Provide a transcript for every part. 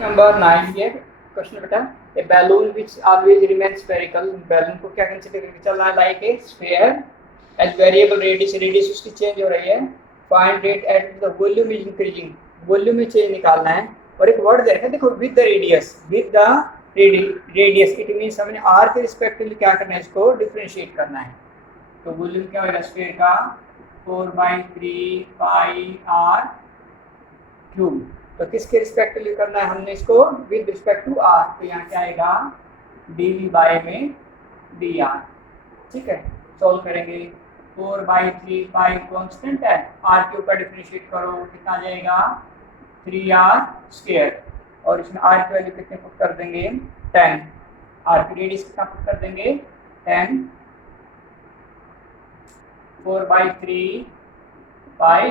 Number 9 ये question बेटा, a balloon which always remain spherical, balloon को क्या कंसीडर करके चल रहा है, like a sphere at variable radius, radius उसकी चेंज हो रही है, find rate at the volume is increasing, volume में चेंज निकालना है। और एक वर्ड देखा देखो, with the radius, with the radius, it means हमने आर के रिस्पेक्टिवली क्या करना है, इसको डिफरेंशिएट करना है। तो वॉल्यूम क्या होगा स्फीयर का 4/3 पाई आर क्यूब। तो किसके रिस्पेक्टिवली करना है हमने इसको, विद रिस्पेक्ट टू आर। तो यहाँ क्या आएगा डी बाई में डी आर। ठीक है, सॉल्व करेंगे। 4/3 पाई कॉन्स्टेंट है, आर के ऊपर डिफरेंशिएट करो, कितना आ जाएगा 3r स्क्वायर। और इसमें आर की वैल्यू कितने पुट कर देंगे 10, आर की रेडियस कितना पुट कर देंगे 10, 4/3 पाई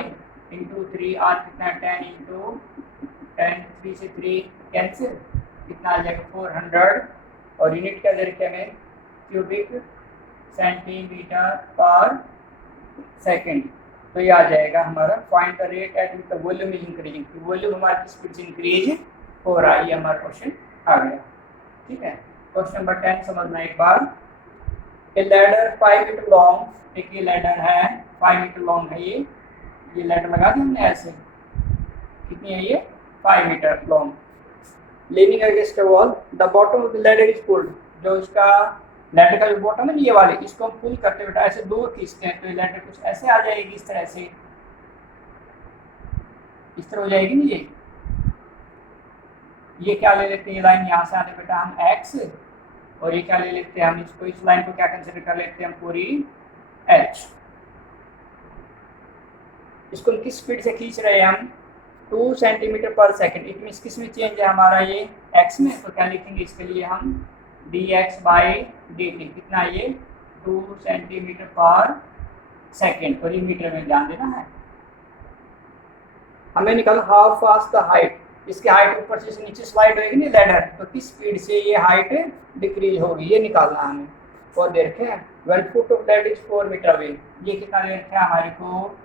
इंटू 3r कितना 10 इंटू 10, 3 से 3 कैंसिल, कितना आ जाएगा 400। और यूनिट क्या दे रखे हमें, क्यूबिक सेंटीमीटर पर सेकेंड। तो ये आ जाएगा हमारा find the rate at which the volume is increasing, volume हमारा किस स्पीड से इंक्रीज हो रहा है, ये हमारा क्वेश्चन आ गया। ठीक है, क्वेश्चन नंबर 10 समझना एक बार। ए लैडर 5 मीटर लॉन्ग, एक ये लैडर है 5 मीटर लॉन्ग है, ये लैडर लगा दिया हमने ऐसे, कितनी है ये 5 metre long, leaning against a wall, the bottom of the ladder is pulled, जो इसका लैडर का जो बॉटम है ये वाले, इसको हम पुल करते बेटा ऐसे दूर खींचते हैं, तो ये लैडर कुछ ऐसे आ जाएगी, इस तरह से, इस तरह हो जाएगी ना ये क्या ले लेते हैं, ये लाइन यहाँ से आते बेटा हम x, और ये क्या ले लेते हैं हम इसको, इस लाइन को क्या कंसिडर कर लेते हैं हम पूरी h। इसको किस स्पीड से खींच रहे हैं हम 2 सेंटीमीटर पर सेकेंड, इट मीन्स किस में चेंज है हमारा ये x में, तो क्या लिखेंगे इसके लिए हम dx/dt, कितना ये 2 सेंटीमीटर पर सेकेंड, और ये मीटर में ध्यान देना है। हमें निकाल हाउ फास्ट द हाइट, इसकी हाइट ऊपर से नीचे स्लाइड होगी ना लैडर, तो किस स्पीड से ये हाइट डिक्रीज होगी, ये निकालना है हमें। और देखें 1 foot of ladder is 4 metre away, ये कितना ले रखा है हमारे को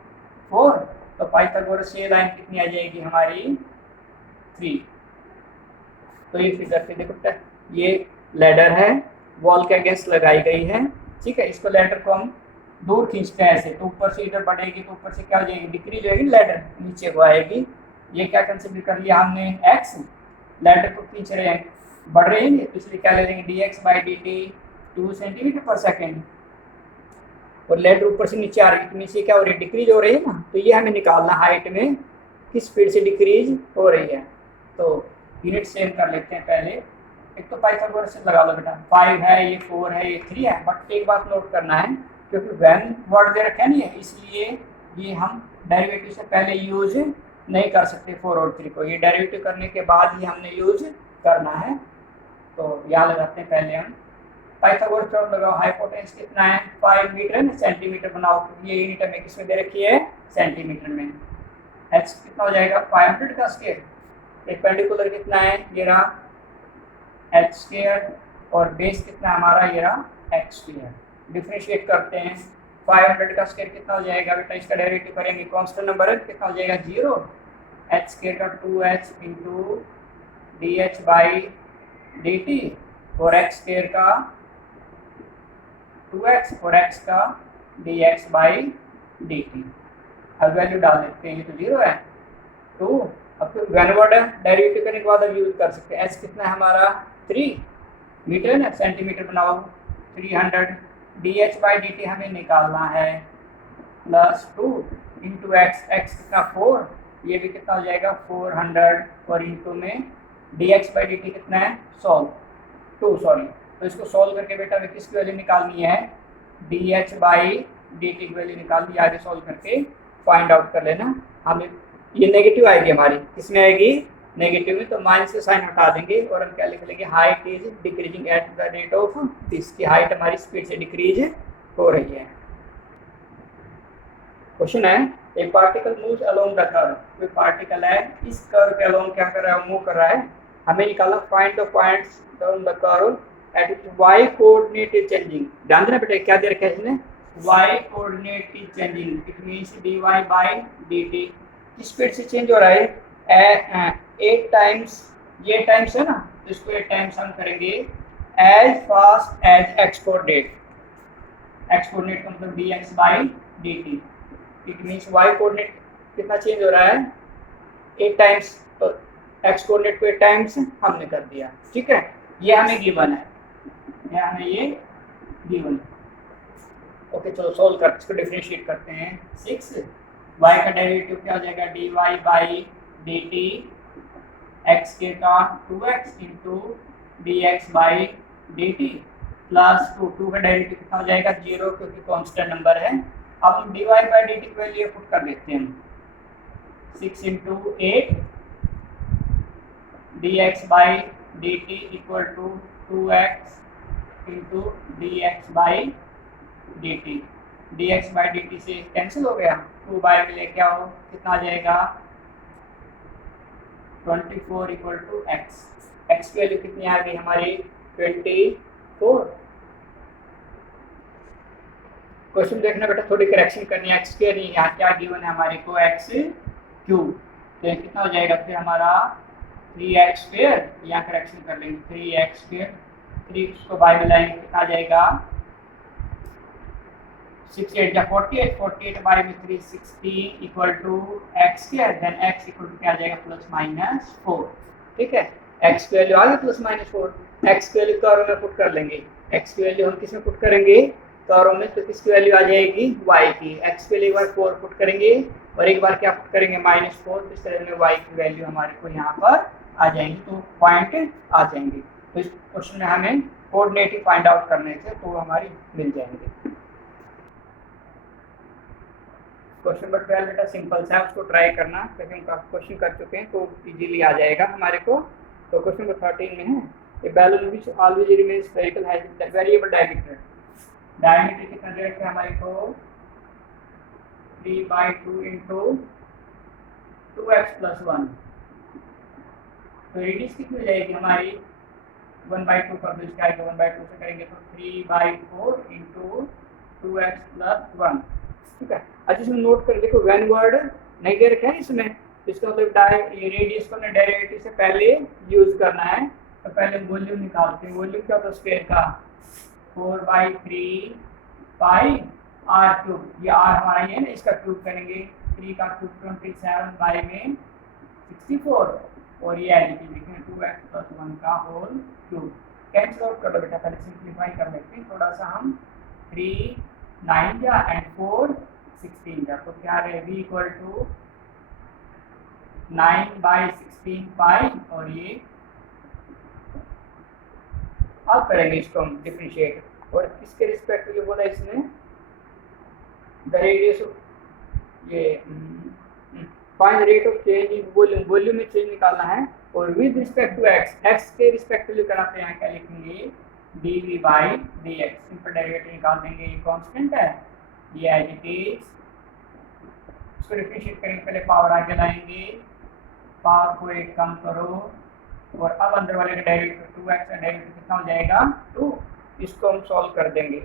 4, तो पाइथागोरस से लाइन कितनी आ जाएगी हमारी 3। तो ये फिगर से देखो, ये लैडर है, वॉल के अगेंस्ट लगाई गई है। ठीक है, इसको लैडर को हम दूर खींचते हैं ऐसे, तो ऊपर से इधर बढ़ेगी, तो ऊपर से क्या हो जाएगी डिक्रीज होगी, लैडर नीचे को आएगी। ये क्या कंसिडर कर लिया हमने x, लैडर को खींच रहे हैं, बढ़ रहे हैं, तो इसलिए क्या ले लेंगे dx/dt 2 सेंटीमीटर पर सेकेंड, और लैडर ऊपर से नीचे आ रही है, तो नीचे क्या हो रही है डिक्रीज हो रही है ना, तो ये हमें निकालना हाइट में किस स्पीड से डिक्रीज हो रही है। तो यूनिट सेम कर लेते हैं पहले, एक तो पाइथागोरस से लगा लो बेटा, 5 है, ये 4 है, ये 3 है, बट एक बात नोट करना है, क्योंकि वैन वर्ड दे रखे नहीं है, इसलिए ये हम डेरिवेटिव से पहले यूज नहीं कर सकते 4 और 3 को, ये डेरिवेटिव करने के बाद ही हमने यूज करना है। तो यहाँ लगाते हैं पहले हम पाइथागोरस थ्योरम लगाओ, हाइपोटेन्यूस कितना है 5 मीटर है ना, सेंटीमीटर बनाओ, क्योंकि ये यूनिट हमें किसमें दे रखी है सेंटीमीटर में। h कितना हो जाएगा 500 का स्क्वायर, परपेंडिकुलर कितना है ये रहा h स्क्वायर, और बेस कितना हमारा ये रहा x स्क्वायर। डिफरेंशिएट करते हैं, 500 का स्क्वायर कितना हो जाएगा बेटा, इसका डेरिवेटिव करेंगे, कांस्टेंट नंबर है, कितना हो जाएगा 0, h स्क्वायर का 2h इंटू dh/dt, और x स्क्वायर का 2x, और x का dx/dt। अब वैल्यू डाल देते हैं, ये तो 0 है, तो अब तो वैनवर्ड है, डेरिवेटिव करने के बाद अब यूज कर सकते हैं। h कितना है हमारा 3 मीटर है ना, सेंटीमीटर बनाओ 300, dh/dt हमें निकालना है +2 इंटू x, x कितना 4, ये भी कितना हो जाएगा 400, और इंटू में dx/dt कितना है 2 सॉरी, तो इसको सॉल्व करके बेटा हमें किसकी वैल्यू निकालनी है dh/dt की वैल्यू निकालनी है, आगे सॉल्व करके फाइंड आउट कर लेना। हमें ये नेगेटिव आएगी हमारी, किसमें आएगी नेगेटिव में, तो माइनस का साइन हटा देंगे, और हम क्या लिख लेंगे height is decreasing at the rate of this, की हाइट हमारी स्पीड से डिक्रीज हो रही है। क्वेश्चन है, ए particle moves along the curve, कोई पार्टिकल है इस कर्व के अलोंग क्या कर रहा है, मूव कर रहा है, हमें निकालना find the points on the curve at which y coordinate is changing. ध्यान देना बेटा क्या दे रखा है इसने, y coordinate is changing, it means dy/dt, किस स्पीड से चेंज हो रहा है 8 टाइम्स ये टाइम्स है ना, तो इसको ये टाइम्स हम करेंगे as fast as x coordinate. X coordinate का मतलब dx by dt। It means y coordinate कितना चेंज हो रहा है, 8 टाइम्स, तो एक्स कोऑर्डिनेट को 8 टाइम्स हमने कर दिया। ठीक है, ये हमें गिवन है, ये गिवन। ओके चलो सोल्व कर, इसको डिफरेंशिएट करते हैं। 6 y का डेरिवेटिव क्या हो जाएगा, dy बाई dt, x के का 2x into dx by dt plus 2 का डेरिवेटिव कितना हो जाएगा 0, क्योंकि कांस्टेंट नंबर है। अब हम dy बाई dt की वैल्यू पुट कर देते हैं। 6 into 8 dx by dt equal to 2x into dx by dt। dx by dt से कैंसिल हो गया, 2 बाई में लेके आओ, कितना आ जाएगा 24 इक्वल टू x। x की वैल्यू कितनी आ गई हमारी 24। क्वेश्चन देखना बेटा, थोड़ी करेक्शन करनी है। x स्क्वायर नहीं, यहाँ क्या गिवन है हमारे को, x क्यूब, तो कितना हो जाएगा फिर हमारा 3x स्क्वायर, यहाँ करेक्शन कर लेंगे 3x स्क्वायर, 3 को बाई में लाएंगे कितना आ जाएगा 6 8 जा 48, 48 बाई में 316 equal to x square, then x equal to क्या आ जाएगा प्लस माइनस 4। ठीक है, x की वैल्यू आ गई प्लस माइनस 4, x की वैल्यू कर्व में पुट कर लेंगे। x की वैल्यू हम किस में पुट करेंगे, कर्व में, तो किसकी वैल्यू आ जाएगी y की। x के लिए एक बार 4 पुट करेंगे और एक बार क्या पुट करेंगे -4, तो इस तरह में y की वैल्यू हमारे को यहाँ पर आ जाएंगी, तो पॉइंट आ जाएंगे। तो इस क्वेश्चन में हमें कोऑर्डिनेट फाइंड आउट करने थे, तो हमारी मिल जाएंगे। क्वेश्चन नंबर 12 बेटा सिंपल सा है, उसको ट्राई करना, क्योंकि हम काफी क्वेश्चन कर चुके हैं तो इजीली आ जाएगा हमारे को। तो क्वेश्चन नंबर 13 में है, a balloon which always remains spherical has variable diameter. Diameter कितना दे रखा है हमारे को 3/2 इंटू 2x प्लस 1। तो रेडियस कितनी हो जाएगी हमारी 1/2 कर दो, इसका 1/2 से करेंगे तो 3/4 इंटू 2x प्लस 1। ठीक है, अच्छा इसमें नोट कर देखो, व्हेन वर्ड नहीं दे रखा है इसमें, इसका मतलब रेडियस को अपने डेरिवेटिव से पहले यूज करना है। तो पहले वॉल्यूम निकालते हैं, वॉल्यूम क्या होता है स्क्वायर का 4/3 पाई r क्यूब, ये r हमारा ये है ना, इसका क्यूब करेंगे, 3 का क्यूब 27 बाई में 64, और ये एडिटिव लिखेंगे 2x प्लस 1 का होल क्यूब। कैंसिल आउट कर दो बेटा, पहले सिंप्लीफाई कर लेते हैं थोड़ा सा हम, 3 9 जा एंड 4 16 जा, तो क्या रहे v इक्वल टू 9/16 पाई, और ये अब करेंगे इसको हम डिफरेंशिएट, और किसके रिस्पेक्ट में बोला इसने, द रेडियस ये find rate of change in volume, volume में चेंज निकालना है, और with respect to x, x के रिस्पेक्टिवली कराते हैं, क्या लिखेंगे dv by dx, simple derivative निकाल देंगे, ये कांस्टेंट है, ये एज इट इज। इसको डिफरेंशिएट करेंगे, पहले पावर आगे लाएंगे, पावर को 1 कम करो, और अब अंदर वाले का डेरिवेटिव 2x का डेरिवेटिव कितना हो जाएगा 2। इसको हम सॉल्व कर देंगे,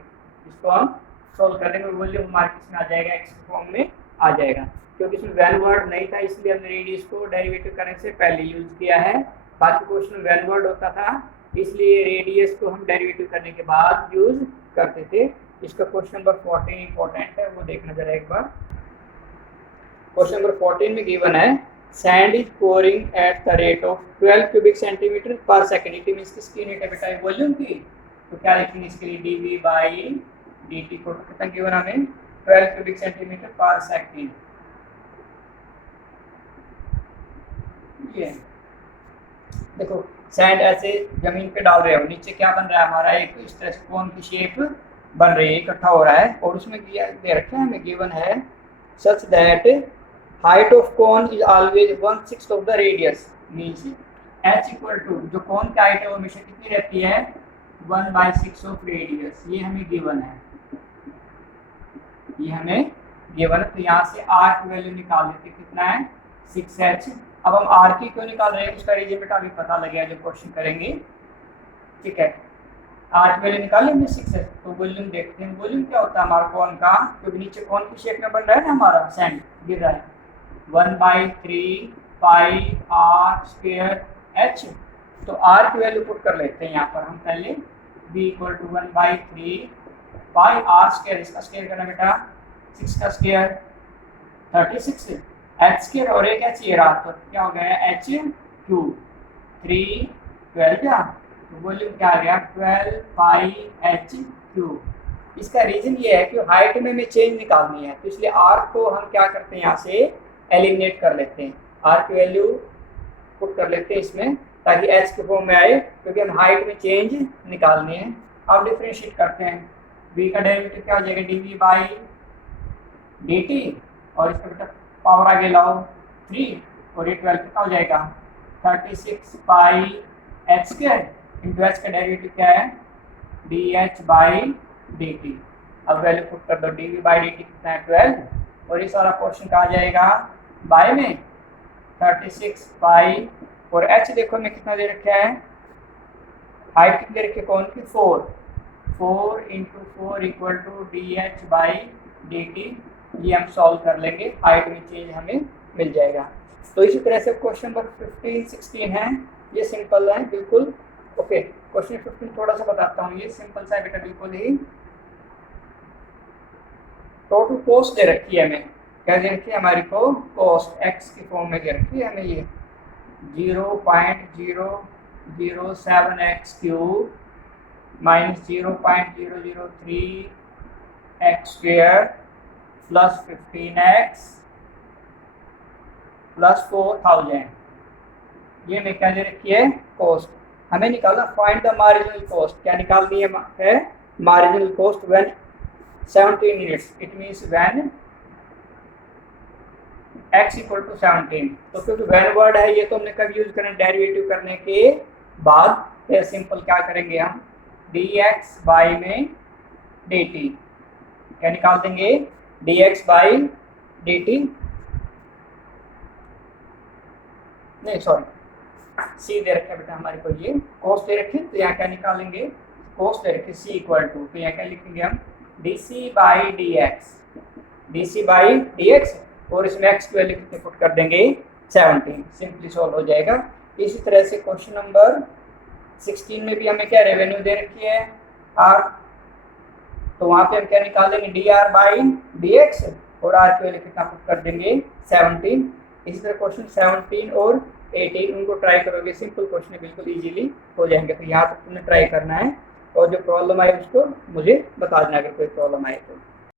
इसको हम सॉल्व कर देंगे, वॉल्यूम हमारे किसमें आ जाएगा x फॉर्म में आ जाएगा, क्योंकि इसमें वैन वर्ड नहीं था इसलिए हमने रेडियस को डेरिवेटिव करने से पहले यूज किया है। बाकी क्वेश्चन वैन वर्ड होता था, इसलिए रेडियस को हम डेरिवेटिव करने के बाद यूज करते थे। इसका क्वेश्चन नंबर 14 इंपॉर्टेंट है, वो देखना जरा एक बार। क्वेश्चन नंबर 14 में गिवन है, sand is pouring at the rate of 12 cubic centimetre पर सेकंड। इट मींस किसकी यूनिट है बेटा, वॉल्यूम की, तो क्या लिखेंगे इसके लिए dv बाई dt को कितना गिवन हमें 12 क्यूबिक सेंटीमीटर पर सेकंड। ये देखो सैंड ऐसे जमीन पे डाल रहे हो, नीचे क्या बन रहा है हमारा, एक इस तरह से कोन की शेप बन रही है, इकट्ठा हो रहा है, और उसमें दे रखा है हमें गिवन है such that height of cone is always 1/6 of the radius, means h equal to जो कोन की हाइट है वो हमेशा कितनी रहती है 1/6 ऑफ रेडियस। ये हमें गिवन है, ये हमें गिवन है, तो यहाँ से r की वैल्यू निकाल लेते, कितना है 6h। अब हम r की क्यों निकाल रहे हैं, उसका रीजन बेटा अभी पता लग गया जब क्वेश्चन करेंगे। ठीक है, r की वैल्यू निकाल लेंगे 6h, तो वॉल्यूम देखते हैं, वॉल्यूम क्या होता है हमारा कोन का, क्योंकि नीचे कोन की शेप में बन रहा है ना हमारा सैंड गिर रहा है, 1/3 पाई r स्क्वायर एच। तो आर की वैल्यू पुट कर लेते हैं यहाँ पर हम पहले, B equal to 1/3 pi R square, इसका स्क्वायर करना बेटा 6 का स्क्वायर 36 एच स्क्वायर और एक एच ये रहा, तो क्या हो गया एच क्यूब 3 12 क्या, तो वॉल्यूम क्या आ गया 12 पाई एच क्यूब। इसका रीजन ये है कि हाइट में हमें चेंज निकालनी है, तो इसलिए आर को हम क्या करते हैं यहाँ से एलिमिनेट कर लेते हैं, आर की वैल्यू पुट कर लेते हैं इसमें ताकि एच के फॉर्म में आए, क्योंकि हम हाइट में चेंज निकालनी है। अब डिफरेंशिएट करते हैं, v का डेरिवेटिव क्या हो जाएगा dv बाई dt, और इसका बेटा पावर आगे लाओ 3 और ये 12 कितना हो जाएगा 36 पाई एच स्क्वायर इंटू एच का डेरिवेटिव क्या है dh बाई dt। अब वैल्यू पुट कर दो, dv बाई dt कितना है 12, और ये सारा पोर्शन कहा जाएगा बाय में 36 पाई, और h देखो हमें कितना दे रखा है, हाइट कितनी दे रखी है कौन की 4 into 4 equal to dh by dt। ये हम सॉल्व कर लेंगे, हाइट में चेंज हमें मिल जाएगा। तो इसी तरह से क्वेश्चन नंबर 15 16 है, ये सिंपल है बिल्कुल। ओके, क्वेश्चन 15 थोड़ा सा बताता हूँ, ये सिंपल सा बेटा बिल्कुल ही। टोटल कॉस्ट दे रखी है हमें, क्या दे रखी है हमारी को कॉस्ट एक्स की फॉर्म में दे रखी है हमें, ये 0.007 x cube minus 0.003 x square plus 15x plus 4000, ये हमें क्या दे रखी है कॉस्ट। हमें निकालना फाइंड द मार्जिनल कॉस्ट, क्या निकालनी है marginal cost when 17 units, it means when x equal to 17। तो क्योंकि व्हेन वर्ड है ये, तो हमने कब यूज करें डेरिवेटिव करने के बाद, फिर सिंपल क्या करेंगे हम dx बाई में dt, क्या निकाल देंगे dx बाई dt, नहीं सॉरी c दे रखे बेटा हमारे को, ये कॉस्ट दे रखे, तो यहाँ क्या निकालेंगे कॉस्ट दे रखे c इक्वल टू, तो यहाँ क्या लिखेंगे हम dc बाई dx, और इसमें x की वैल्यू कितनी पुट कर देंगे 17, सिंपली सॉल्व हो जाएगा। इसी तरह से क्वेश्चन नंबर 16 में भी हमें क्या रेवेन्यू दे रखी है r, तो वहाँ पे हम क्या निकालेंगे dr बाई dx, और r की वैल्यू कितना पुट कर देंगे 17। इसी तरह क्वेश्चन 17 और 18 उनको ट्राई करोगे, सिंपल क्वेश्चन बिल्कुल इजीली हो जाएंगे। तो यहाँ तक तुमने ट्राई करना है, और जो प्रॉब्लम आए उसको मुझे बता देना अगर कोई प्रॉब्लम आए तो।